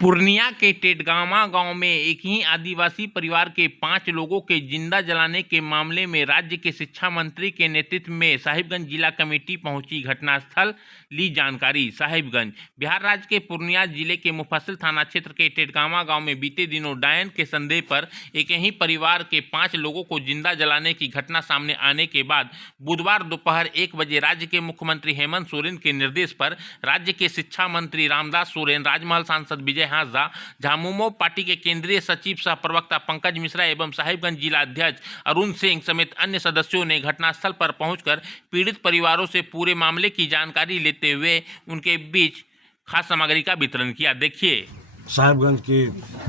पूर्णिया के टेटगामा गांव में एक ही आदिवासी परिवार के 5 लोगों के जिंदा जलाने के मामले में राज्य के शिक्षा मंत्री के नेतृत्व में साहिबगंज जिला कमेटी पहुंची। घटनास्थल ली जानकारी। साहिबगंज बिहार राज्य के पूर्णिया जिले के मुफस्सिल थाना क्षेत्र के टेटगामा गांव में बीते दिनों डायन के संदेह पर एक ही परिवार के 5 लोगों को जिंदा जलाने की घटना सामने आने के बाद बुधवार दोपहर 1 बजे राज्य के मुख्यमंत्री हेमंत सोरेन के निर्देश पर राज्य के शिक्षा मंत्री रामदास सोरेन, राजमहल सांसद विजय हांसदा, झामुमो पार्टी के केंद्रीय सचिव सह प्रवक्ता पंकज मिश्रा एवं साहिबगंज जिला अध्यक्ष अरुण सिंह समेत अन्य सदस्यों ने घटनास्थल पर पहुंचकर पीड़ित परिवारों से पूरे मामले की जानकारी लेते हुए उनके बीच खास सामग्री का वितरण किया। देखिए। साहिबगंज के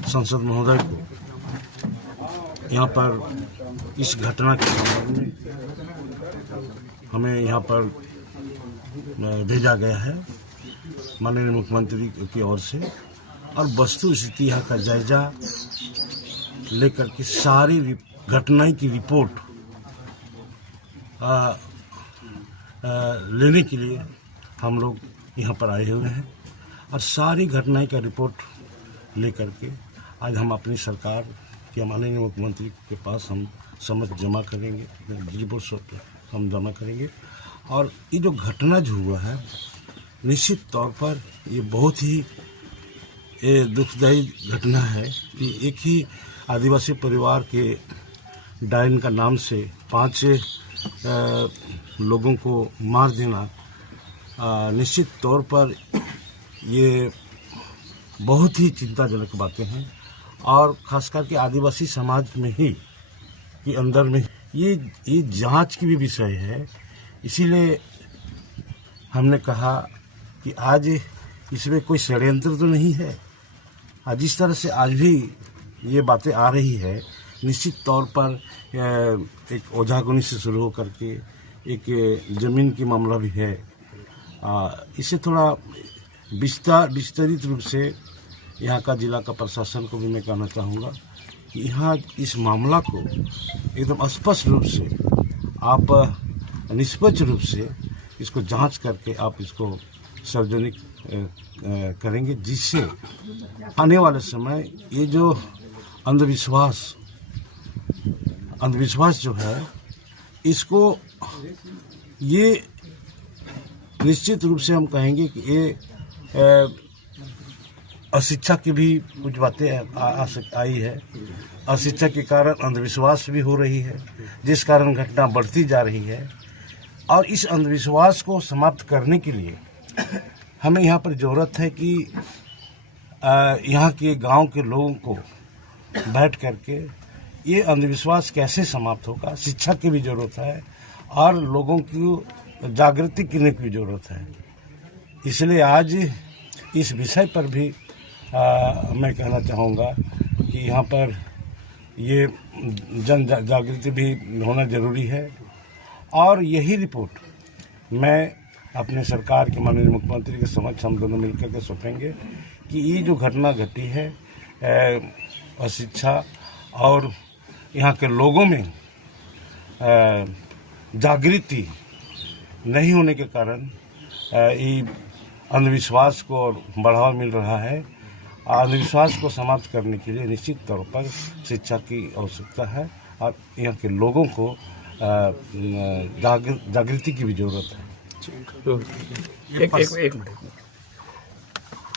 सांसद महोदय को यहाँ पर इस घटना के संबंध में हमें यहाँ पर भेजा गया है माननीय मुख्यमंत्री की ओर से, और वस्तु स्थिति यहाँ का जायजा लेकर के सारी घटना की रिपोर्ट लेने के लिए हम लोग यहाँ पर आए हुए हैं, और सारी घटना का रिपोर्ट लेकर के आज हम अपनी सरकार के माननीय मुख्यमंत्री के पास हम समझ जमा करेंगे, रिपोर्ट हम जमा करेंगे। और ये जो घटना जो हुआ है निश्चित तौर पर ये बहुत ही दुखदायी घटना है कि एक ही आदिवासी परिवार के डायन का नाम से 5 लोगों को मार देना निश्चित तौर पर ये बहुत ही चिंताजनक बातें हैं, और खासकर के आदिवासी समाज में ही के अंदर में ये जांच की भी विषय है। इसीलिए हमने कहा कि आज इसमें कोई षड्यंत्र तो नहीं है। आज जिस तरह से आज भी ये बातें आ रही है, निश्चित तौर पर एक ओझागुनी से शुरू होकर के एक ज़मीन की मामला भी है। इसे थोड़ा विस्तरित रूप से यहाँ का जिला का प्रशासन को भी मैं कहना चाहूँगा कि यहाँ इस मामला को एकदम स्पष्ट रूप से आप निष्पक्ष रूप से इसको जांच करके आप इसको सार्वजनिक करेंगे, जिससे आने वाले समय ये जो अंधविश्वास जो है इसको ये निश्चित रूप से हम कहेंगे कि ये अशिक्षा की भी कुछ बातें आई है। अशिक्षा के कारण अंधविश्वास भी हो रही है, जिस कारण घटना बढ़ती जा रही है। और इस अंधविश्वास को समाप्त करने के लिए हमें यहाँ पर ज़रूरत है कि यहाँ के गांव के लोगों को बैठ करके ये अंधविश्वास कैसे समाप्त होगा, शिक्षा की भी ज़रूरत है और लोगों की जागृति करने की भी ज़रूरत है। इसलिए आज इस विषय पर भी मैं कहना चाहूँगा कि यहाँ पर ये जन जागृति भी होना ज़रूरी है, और यही रिपोर्ट मैं अपने सरकार के माननीय मुख्यमंत्री के समक्ष हम दोनों मिलकर के सौंपेंगे कि ये जो घटना घटी है अशिक्षा और यहाँ के लोगों में जागृति नहीं होने के कारण ये अंधविश्वास को और बढ़ावा मिल रहा है। अंधविश्वास को समाप्त करने के लिए निश्चित तौर पर शिक्षा की आवश्यकता है, और यहाँ के लोगों को जागृति की भी जरूरत है। एक मिनट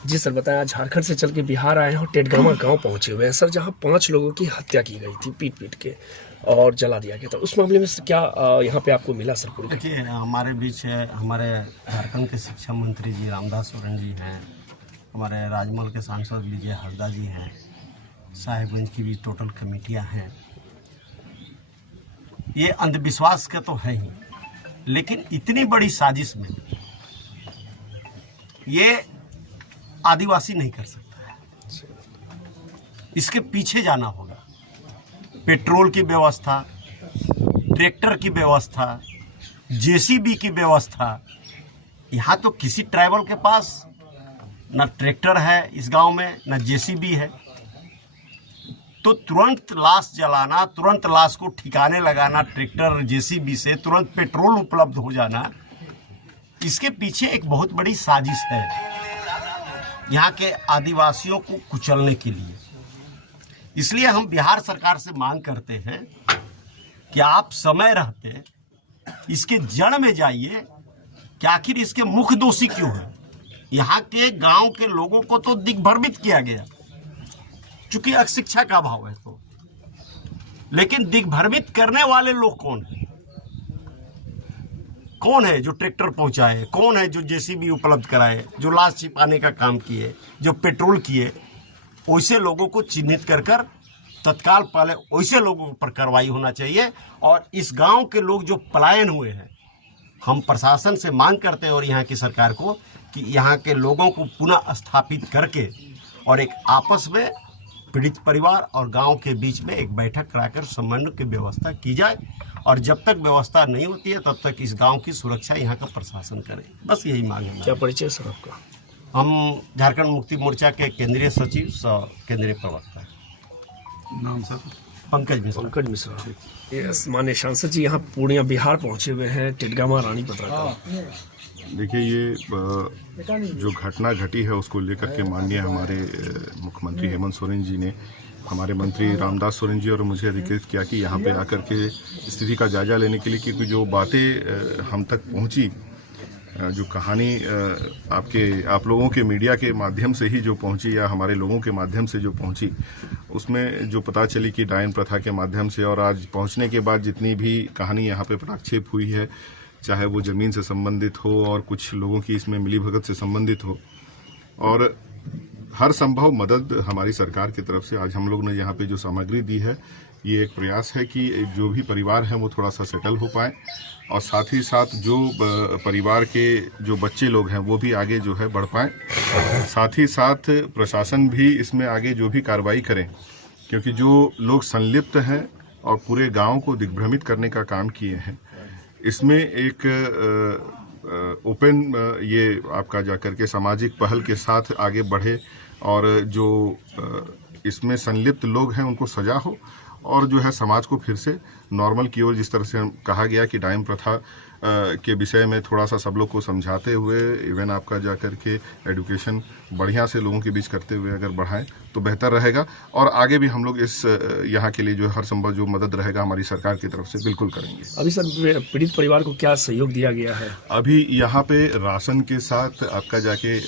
जी सर, बताया झारखंड से चल के बिहार आए हैं और टेटगामा गांव पहुंचे हुए हैं सर, जहां 5 लोगों की हत्या की गई थी, पीट के और जला दिया गया था। उस मामले में क्या यहाँ पे आपको मिला सर? पूरी देखिए, हमारे बीच हमारे झारखंड के शिक्षा मंत्री जी रामदास सोरेन जी हैं, हमारे राजमहल के सांसद विजय हांसदा जी हैं, साहिबगंज की भी टोटल कमेटियाँ हैं। ये अंधविश्वास का तो है ही, लेकिन इतनी बड़ी साजिश में ये आदिवासी नहीं कर सकता है। इसके पीछे जाना होगा। पेट्रोल की व्यवस्था, ट्रैक्टर की व्यवस्था, जेसीबी की व्यवस्था। यहाँ तो किसी ट्राइबल के पास न ट्रैक्टर है इस गांव में, न जेसीबी है। तो तुरंत लाश जलाना, तुरंत लाश को ठिकाने लगाना, ट्रैक्टर जेसीबी से तुरंत पेट्रोल उपलब्ध हो जाना, इसके पीछे एक बहुत बड़ी साजिश है। यहाँ के आदिवासियों को कुचलने के लिए। इसलिए हम बिहार सरकार से मांग करते हैं कि आप समय रहते इसके जड़ में जाइए कि आखिर इसके मुख्य दोषी क्यों है। यहाँ के गांव के लोगों को तो दिग्भ्रमित किया गया, चूंकि अशिक्षा का अभाव है तो, लेकिन दिग्भ्रमित करने वाले लोग कौन है? कौन है जो ट्रैक्टर पहुंचाए, कौन है जो जेसीबी उपलब्ध कराए, जो लाश छिपाने का काम किए, जो पेट्रोल किए? वैसे लोगों को चिन्हित कर कर तत्काल पहले वैसे लोगों पर कार्रवाई होना चाहिए। और इस गांव के लोग जो पलायन हुए हैं, हम प्रशासन से मांग करते हैं और यहाँ की सरकार को कि यहाँ के लोगों को पुनः स्थापित करके और एक आपस में पीड़ित परिवार और गांव के बीच में एक बैठक कराकर समन्वय की व्यवस्था की जाए। और जब तक व्यवस्था नहीं होती है तब तक इस गांव की सुरक्षा यहाँ का प्रशासन करे। बस यही मांग है। क्या परिचय सर आपका? हम झारखंड मुक्ति मोर्चा के केंद्रीय सचिव सह केंद्रीय प्रवक्ता। नाम सर? पंकज मिश्रा। यस, माननीय सांसद जी यहाँ पूर्णिया बिहार पहुंचे हुए हैं, टिटगामा रानीपत्रा का। देखिए, ये जो घटना घटी है उसको लेकर के माननीय हमारे मुख्यमंत्री हेमंत सोरेन जी ने हमारे मंत्री रामदास सोरेन जी और मुझे अधिकृत किया कि यहाँ पे आकर के स्थिति का जायजा लेने के लिए, क्योंकि जो बातें हम तक पहुँची, जो कहानी आप लोगों के मीडिया के माध्यम से ही जो पहुंची या हमारे लोगों के माध्यम से जो पहुंची, उसमें जो पता चली कि डायन प्रथा के माध्यम से और आज पहुंचने के बाद जितनी भी कहानी यहाँ पे प्रक्षेप हुई है, चाहे वो ज़मीन से संबंधित हो और कुछ लोगों की इसमें मिलीभगत से संबंधित हो, और हर संभव मदद हमारी सरकार की तरफ से आज हम लोग ने यहाँ पे जो सामग्री दी है, ये एक प्रयास है कि जो भी परिवार हैं वो थोड़ा सा सेटल हो पाए, और साथ ही साथ जो परिवार के जो बच्चे लोग हैं वो भी आगे जो है बढ़ पाएँ। साथ ही साथ प्रशासन भी इसमें आगे जो भी कार्रवाई करें, क्योंकि जो लोग संलिप्त हैं और पूरे गांव को दिग्भ्रमित करने का काम किए हैं, इसमें एक ओपन ये आपका जाकर के सामाजिक पहल के साथ आगे बढ़े और जो इसमें संलिप्त लोग हैं उनको सजा हो, और जो है समाज को फिर से नॉर्मल की ओर, जिस तरह से कहा गया कि डायन प्रथा के विषय में थोड़ा सा सब लोग को समझाते हुए, इवन आपका जा कर के एजुकेशन बढ़िया से लोगों के बीच करते हुए अगर बढ़ाएं तो बेहतर रहेगा। और आगे भी हम लोग इस यहाँ के लिए जो हर संभव जो मदद रहेगा हमारी सरकार की तरफ से बिल्कुल करेंगे। अभी सर पीड़ित परिवार को क्या सहयोग दिया गया है? अभी यहाँ पे राशन के साथ आपका जाके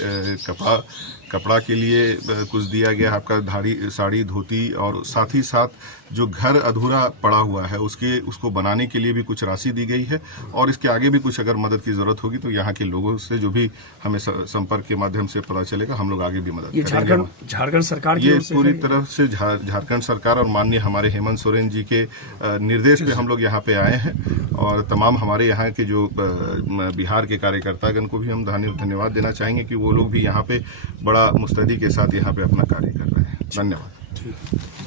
कपड़ा के लिए कुछ दिया गया, आपका साड़ी धोती, और साथ ही साथ जो घर अधूरा पड़ा हुआ है उसको बनाने के लिए भी कुछ राशि दी गई है। और इसके आगे भी कुछ अगर मदद की जरूरत होगी तो यहाँ के लोगों से जो भी हमें संपर्क के माध्यम से पता चलेगा, हम लोग आगे भी मदद करेंगे। झारखंड सरकार ये पूरी तरह से झारखंड सरकार और माननीय हमारे हेमंत सोरेन जी के निर्देश पे हम लोग यहाँ पे आए हैं, और तमाम हमारे यहाँ के जो बिहार के कार्यकर्तागण को भी हम धन्यवाद देना चाहेंगे कि वो लोग भी यहाँ पे बड़ा मुस्तैदी के साथ यहाँ पे अपना कार्य कर रहे हैं। धन्यवाद।